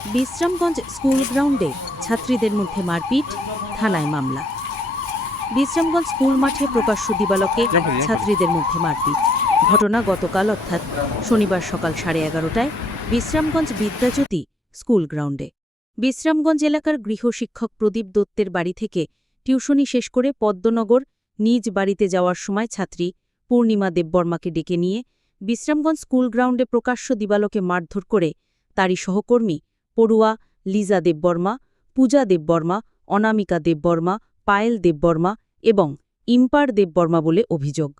Bishramganj school গ্রাউন্ডে ছাত্রীদের মধ্যে মারপিট, থানায় মামলা। বিশ্রামগঞ্জ স্কুল মাঠে প্রকাশ্য দিবালকে ছাত্রীদের মধ্যে মারপিট। ঘটনা গতকাল অর্থাৎ শনিবার সকাল সাড়ে এগারোটায় বিশ্রামগঞ্জ বিদ্যাজ্যোতি স্কুল গ্রাউন্ডে। বিশ্রামগঞ্জ এলাকার গৃহশিক্ষক প্রদীপ দত্তের বাড়ি থেকে টিউশনি শেষ করে পদ্মনগর নিজ বাড়িতে যাওয়ার সময় ছাত্রী পূর্ণিমা দেববর্মাকে ডেকে নিয়ে বিশ্রামগঞ্জ স্কুল গ্রাউন্ডে প্রকাশ্য দিবালকে মারধর করে তারই সহকর্মী পড়ুয়া লিজা দেববর্মা, পূজা দেববর্মা, অনামিকা দেববর্মা, পায়েল দেববর্মা এবং ইম্পার দেববর্মা বলে অভিযোগ।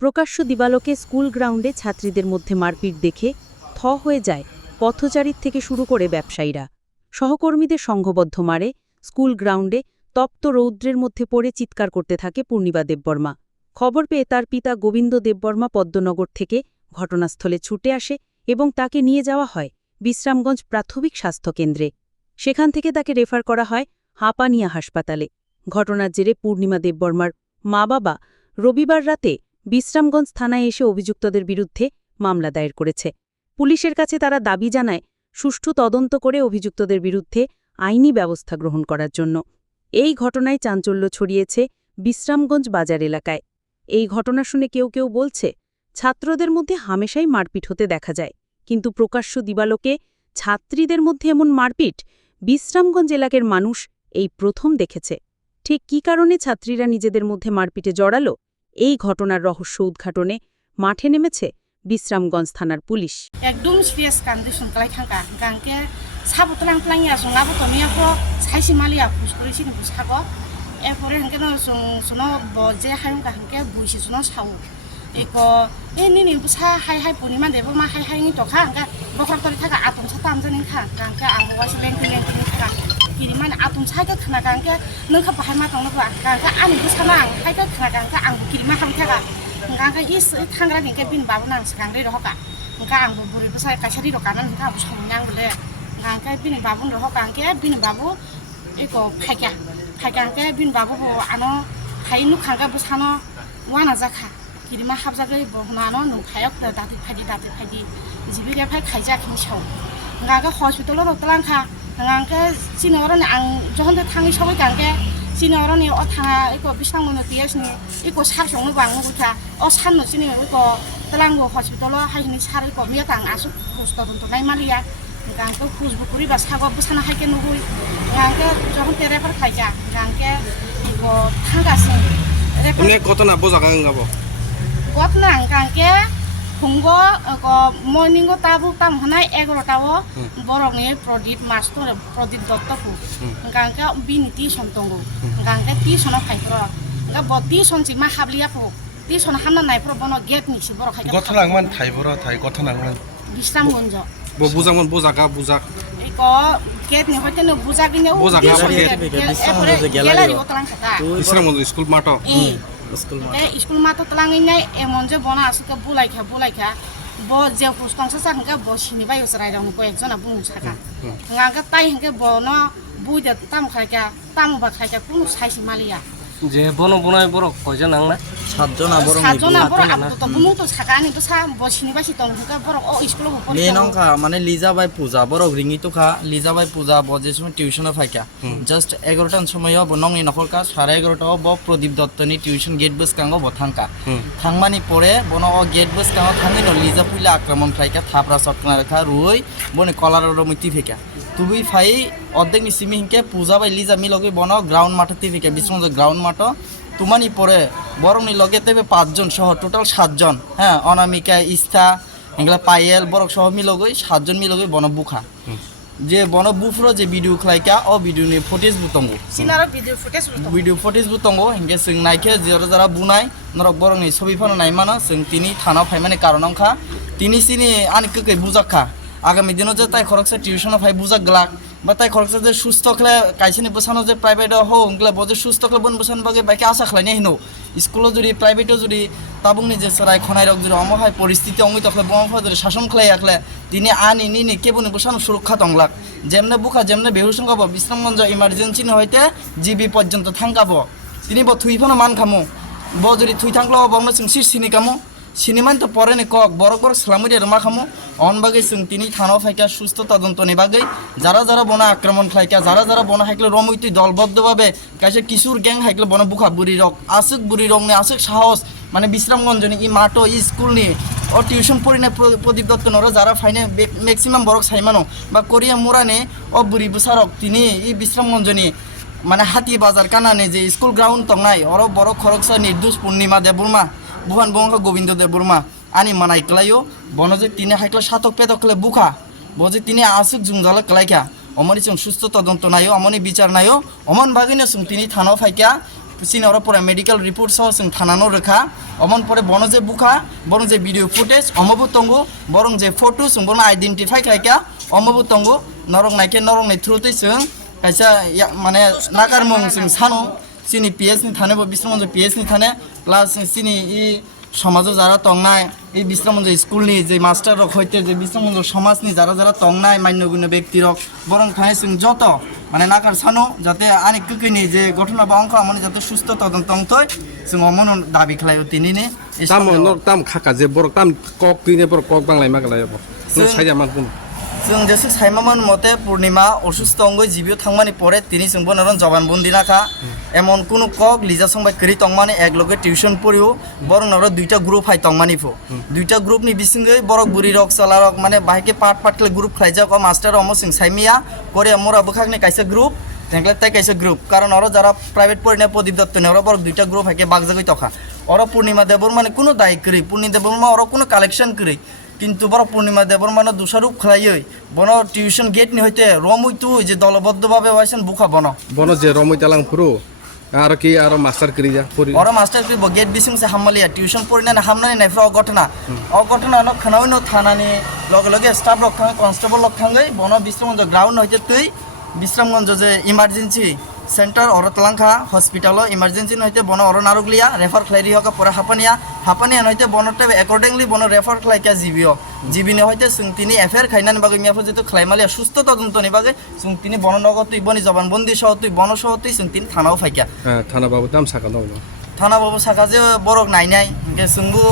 প্রকাশ্য দিবালোকে স্কুল গ্রাউন্ডে ছাত্রীদের মধ্যে মারপিট দেখে থ হয়ে যায় পথচারীর থেকে শুরু করে ব্যবসায়ীরা। সহকর্মীদের সংঘবদ্ধ মারে, স্কুল গ্রাউন্ডে তপ্ত রৌদ্রের মধ্যে পড়ে চিৎকার করতে থাকে পূর্ণিমা দেববর্মা। খবর পেয়ে তার পিতা গোবিন্দ দেববর্মা পদ্মনগর থেকে ঘটনাস্থলে ছুটে আসে এবং তাকে নিয়ে যাওয়া হয় বিশ্রামগঞ্জ প্রাথমিক স্বাস্থ্যকেন্দ্রে। সেখান থেকে তাকে রেফার করা হয় হাঁপানিয়া হাসপাতালে। ঘটনার জেরে পূর্ণিমা দেববর্মার মা বাবা রবিবার রাতে বিশ্রামগঞ্জ থানায় এসে অভিযুক্তদের বিরুদ্ধে মামলা দায়ের করেছে। পুলিশের কাছে তারা দাবি জানায় সুষ্ঠু তদন্ত করে অভিযুক্তদের বিরুদ্ধে আইনি ব্যবস্থা গ্রহণ করার জন্য। এই ঘটনায় চাঞ্চল্য ছড়িয়েছে বিশ্রামগঞ্জ বাজার এলাকায়। এই ঘটনা শুনে কেউ কেউ বলছে, ছাত্রদের মধ্যে হামেশাই মারপিট হতে দেখা যায়। কিন্তু প্রকাশ্য দিবালোকে ছাত্রীদের মধ্যে এমন মারপিট বিশ্রামগঞ্জ এলাকার মানুষ এই প্রথম দেখেছে। ঠিক কী কারণে ছাত্রীরা নিজেদের মধ্যে মারপিটে জড়ালো? এই ঘটনার রহস্য উদ্ঘাটনে মাঠে নেমেছে বিশ্রামগঞ্জ থানার পুলিশ। একদম সিরিয়াস কন্ডিশন কালাই থাকা। গাंके সাবো তলাং তলাং ইয়া সং নাবো তমিয়া ফো সাইসি মালিয়া ফুসকরি সিনি ফুসাগো এরপরে হাঙ্কে 이거 얘는 일부 차 하이하이 보니만 내부 막 하이하이 또가 안가 먹방거리 타가 아톰 차 땀자는 가 안가 안 먹어서 랭크 랭크 가 길이만 아톰 차가 크나가 안가 능가 바할마 동네 봐 안가 안 이거 차나 안 하이가 크나가 안가 안 길이만 함태가 안가 이스 탄가 랭크 빈 바로 난 스강래 이러가 안가 안 보부리부 사이 가셔리로 가는 안가 무슨 그냥 그래 안가 빈 바본 이러가 안가 빈 바보 이거 파이가 파이가 안가 빈 바보 뭐 안어 하이 누 강가 부산어 와나 자카 কিরিমা হাবজাগে বহনানো নুফায়ক দাঁতে ফাইদি দাঁতে ফাইদি জিবিকাফাই খাইজা খেংসাও গাঙ্গে হসপিটালও রতলাংখা গাঙ্গে চিনগরনে আং যখন থাঙি সবাই গাঙ্গে চিনে অ থাঙা এক বিশাল মনে পিয়াসনি এক সার সঙ্গে বাঙো বুথা অ সান্ন চিনি ওই তলাঙ্গো হসপিটালও হাইনি সার এক মিয়া গাং আসু কষ্ট দন্তনাই মালিয়া গানকে খুঁজবো করি বা সাগর বসানো হাইকে নহুই গানকে যখন তেরেফার খাইজা গানকে থাকা কত না বোঝা গাঙ্গাবো গত নাং কাঙ্কে ফুঙ্গ মর্নিং তাবু তাম হনাই এগারোটাও বরং প্রদীপ মাস্টর প্রদীপ দত্তকু। গাঙ্কে বিনি টিউশন দঙ্গ গাঙ্কে টিউশনও ফাইপ্র টিউশনছি মা হাবলিয়াপু টিউশন হামনা নাইপ্র বন গেট নিছি বড় খাই গত নাংমান থাইবর থাই গত নাংমান বিশ্রামগঞ্জ বুজামন বুজাকা বুজাক গেট নি হইতে বুজাকিনে বুজাকা গেলারি ওতলাং খাতা বিশ্রামগঞ্জ স্কুল মাঠ স্কুল মাথা তলাঙি নাই এমন যে বনা আসুকে বুলাইখা বুলাইখা ব যে পুস্তংসা সানকে ব সিনি বাই ওসরাই রাউন কয়েকজনা বুং সাকা হাঙ্গা তাই হাঙ্গে বন বুইদা তাম খাইকা তামবা খাইকা কোনো সাইসি মালিয়া যে বন বনাই বড় কয়জন আংনা? সাতজনা বরং sajona bor abu to bunu to saka ni to sa bo sini basi tong hengke bor o school bo মেয়ে নংখা মানে লিজা বাই পূজা বড় রিঙি তো খা লিজা বাই পূজা বজে সময় টিউশনে ফাইকা। জাস্ট এগারোটার সময় ব নংনি নখরকা সাড়ে এগারোটা ব প্রদীপ দত্তনি টিউশন গেট বস কাঙ্গ ব থাঙ্কা। থাংমানি পরে বন ও গেট বস কাঙ্গ থাঙ্গি ন লিজা পুইলা আক্রমণ ফাইকা থাপরা সটকনা রেখা রুই বনে কলার মুতি ফেকা তুবি ফাই অর্ধেক নিসিমি হিংকে পূজা বাই লিজা মিলগে বন গ্রাউন্ড মাঠে তিফিকে বিষ্ণু গ্রাউন্ড মাঠ। তুমানি পরে বরংনি লগে তেবে পাঁচজন সহ টোটাল সাতজন। হ্যাঁ অনামিকা ইস্তা এগুলা পায়েল বরক সহ মিলগই সাতজন মিলগই বন বুখা। যে বন বুফ্র যে ভিডিও খাইকা ও ভিডিও নি ফুটেজ বুতঙ্গ। sinaro video footage ro video footage বুতঙ্গ হিংকে जों নাইকে যারা যারা বুনাই নরক বরংনি ছবি ফানো নাইমানো जों তিনি থানাও ফাইমানে কারণ অংখা তিনি সিনি আনি ককে বুজাখা আগামী দিনও যে তাই খরকসে টিউশনও ফাই বুজাক গ্লাক। বা তাই খরকসে যে সুস্থ খেলে কাইছিনি বসানো যে প্রাইভেটও হো ওগুলা বজে সুস্থ খেলে বন বসানো বাকে বাইকে আশা খেলাই হিনো? স্কুলও যদি প্রাইভেটও যদি তাবুংনি যে সরাই খনাই রক যদি অমহাই পরিস্থিতি অঙ্গি তখলে বমফা যদি শাসন খেলাই আখলে তিনি আনি নিনি কেবনি বসানো সুরক্ষা তংলাক? যেমনে বুখা যেমনে বেহুসং গাবো বিশ্রামগঞ্জ ইমার্জেন্সি হইতে জিবি পর্যন্ত থাঙ্গাবো তিনি ব থুইফানো মান খামো। ব যদি থুই থাকল বমনে जों সিরসিনি কামো। সিনেমান তো পরে নি কক বড় বড় সালামুরি রমা খামো। অন বাগে जों তিনি থানাও ফাইকা সুস্থ তদন্তনি বাগে যারা যারা বনা আক্রমণ খাইকা, যারা যারা বনা হাইকলে রমৈতি দলবদ্ধভাবে কাছে কিশোর গ্যাং হাইকলে বনা বুখা বুড়ি রক আসুক বুড়ি রং নে আসুক সাহস মানে বিশ্রামগঞ্জনি ই মাটো ই স্কুল নি, ও টিউশন পড়ি না প্রদীপ দত্ত নর, যারা ফাইনে ম্যাক্সিমাম বরক সাইমানো, বা কোরিয়া মোরানে ও বুড়ি বুসারক তিনি ই বিশ্রামগঞ্জনি মানে হাতি বাজার কানানে যে স্কুল গ্রাউন্ড তংনাই অর বড় খরকসা নির্দোষ পূর্ণিমা দেববর্মা ভুয়ান বঙ্গা গোবিন্দ দেব বর্মা আনি মানাই ক্লাইও যে তিনি হাইকলা সাতক পেতকলে বুখা বজে তিনি আসুক জুমজালা ক্লাইকা অমনি চুং সুস্থ তদন্ত নাইও, অমনি বিচার নাইও, অমন ভাগিনে চুং তিনি থানো ফাইকা সিনিয়র পরে মেডিকেল রিপোর্ট সহ সিং থানানো রেখা অমন পরে বনজে বুখা বরং যে ভিডিও ফুটেজ অমবু তঙ্গু বরং যে ফটো সিং বরং আইডেন্টিফাই কলাইকা অমবু তঙ্গু নরং নাইকে নরং নাই থ্রুতে সিং কাইসা মানে নাকার মং সিং সানো পিএস নি থানে বা পিএস নি থানে প্লাস চিনি ই সমাজও যারা তংনায় এই বিশ্রামঞ্জ স্কুলনি যে মাস্টার রক হইতে যে বিশ্রামঞ্জ সমাজনি যারা যারা তংনায় মান্যগুণ্য ব্যক্তি রক বরং থানে जों যত মানে নাকার সানো যাতে আনি কুকিনি যে ঘটনা বা অঙ্ক মানে যাতে সুস্থ তদন্ত অংথই जों অমন দাবি খালাইও তিনিনি এই তাম সন্দেহ। নর তাম খাকা যে বড় তাম কক কিনে বড় কক বাংলাই মাগলাই যাব নর जों- সাইয়া মান কোন जों जेसे साइमामोन मते पूर्णिमा असुस्थ अंगै जिबियाव थांमानि परे तिनि जोंबो नरन जबानबन्दी नाखा एमन कुनु कक लिजा संबाय करि तंमानि एकलगे टिउसन पढ़ियो बरं नर दुइटा ग्रुप हाय तंमानि फो दुइटा ग्रुपनि बिसिङै बरक बुरि रक सला रक माने बाहायके पाट पाटले ग्रुप खाइजाक मास्टार अमो जों साइमिया करे मोरा बोखागनि काइसे ग्रुप तेंगले ताइ काइसे ग्रुप कारण अर যারা প্রাইভেট পড়িনা প্রদীপ দত্ত নে ওরা বড় দুইটা গ্রুপ হাইকে বাগজাগই তখা ওরা পূর্ণিমা দেবর মানে কোনো দায়ী করি পূর্ণিমা দেবর মা ওরা কোনো কালেকশন করি কিন্তু বড় পূর্ণিমা দেবর মানে দোষারূপ খেলাই বন টিউশন গেট নি হইতে রম হইতু যে দলবদ্ধভাবে হয়েছেন বুখা বন বন যে রমই তালাং ফুরো আর কি আর মাস্টার করি যা করি। ওরা মাস্টার করিব গেট বিসিং সে হামালিয়া টিউশন পড়িনা না হামনানি নাইফ্রা অঘটনা। অঘটনা ন খানাওই ন থানানি লগে লগে স্টাফ রক্ষাঙ্গে কনস্টেবল রক্ষাঙ্গে বন বিশ্রামগঞ্জ গ্রাউন্ড হইতে তুই বিশ্রামগঞ্জ যে ইমার্জেন্সি সেন্টার অরতলাংখা হসপিটাল ইমার্জেন্সি নইতে বন অর নারুগলিয়া রেফার খাইরি হকা পরে হাপানিয়া। হাপানিয়া নইতে বনতে একর্ডিংলি বন রেফার খাইকা জিবিও জিবিনে হইতে সুং তিনি এফআইআর খাইনানি বাগে মিয়াফো যেহেতু খাইমালিয়া সুস্থ তদন্ত নি বাগে সুং তিনি বননগর তুই বনি জবানবন্দি সহ তুই বন সহ তুই সুং তিনি থানাও ফাইকা। থানা বাবু তাম সাকা দङ থানা বাবু সাকা যে বরক নাইনাই ইনকে সুঙ্গু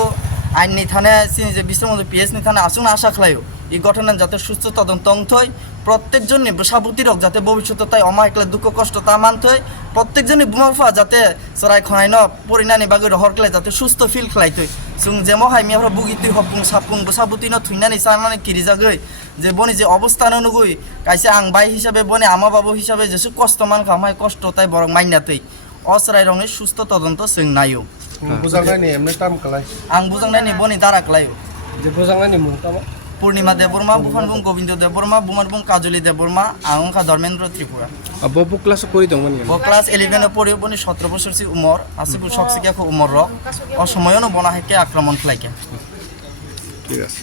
আইননি থানে চিনি যে বিশ্রামন্ত পিএস নি থানে আসুন আশা খালাইও। এই ঘটনা যাতে সুস্থ তদন্ত থই প্রত্যেকজনই সাবুতিরক যাতে ভবিষ্যতে তাই অমায়কলে দুঃখ কষ্ট তা মানতে হয়। প্রত্যেকজনই বুমাফা যাতে চড়াই খনাই ন পরিণানি বাগৈ রহর খেলে যাতে সুস্থ ফিল খেলাই থৈ চুং যে মহাই মিয়া বুগি তুই হপুং সাপুং সাবুতি ন থুইনানি চাইমানে কিৰিজাগৈ যে বনি যে অৱস্থান অনুগৈ কাইছে আং বাই হিসাবে বনে আমা বাবু হিসাবে হিচাপে কষ্ট মান খামাই কষ্ট তাই বরং মাইনা তৈ অসরাই ৰঙে সুস্থ তদন্ত চুং নাইও আং বুজাংনাইনি বনি দাৰা খালাইও যে বুজাংনাইনি মুটামা পূর্ণিমা দেববর্মা বুফানবুং গোবিন্দ দেববর্মা বুমারবুং কাজলি দেববর্মা আংখা ধর্মেন্দ্র ত্রিপুরা ববু ক্লাস করি তো মনি। বব ক্লাস 11 এ মানে। পড়ি বনি 17 বছর সি উমর আসিফুল শখসিকা উমর রক অসময়ন বনাহেকে আক্রমণ ফ্লাইকে ঠিক আছে।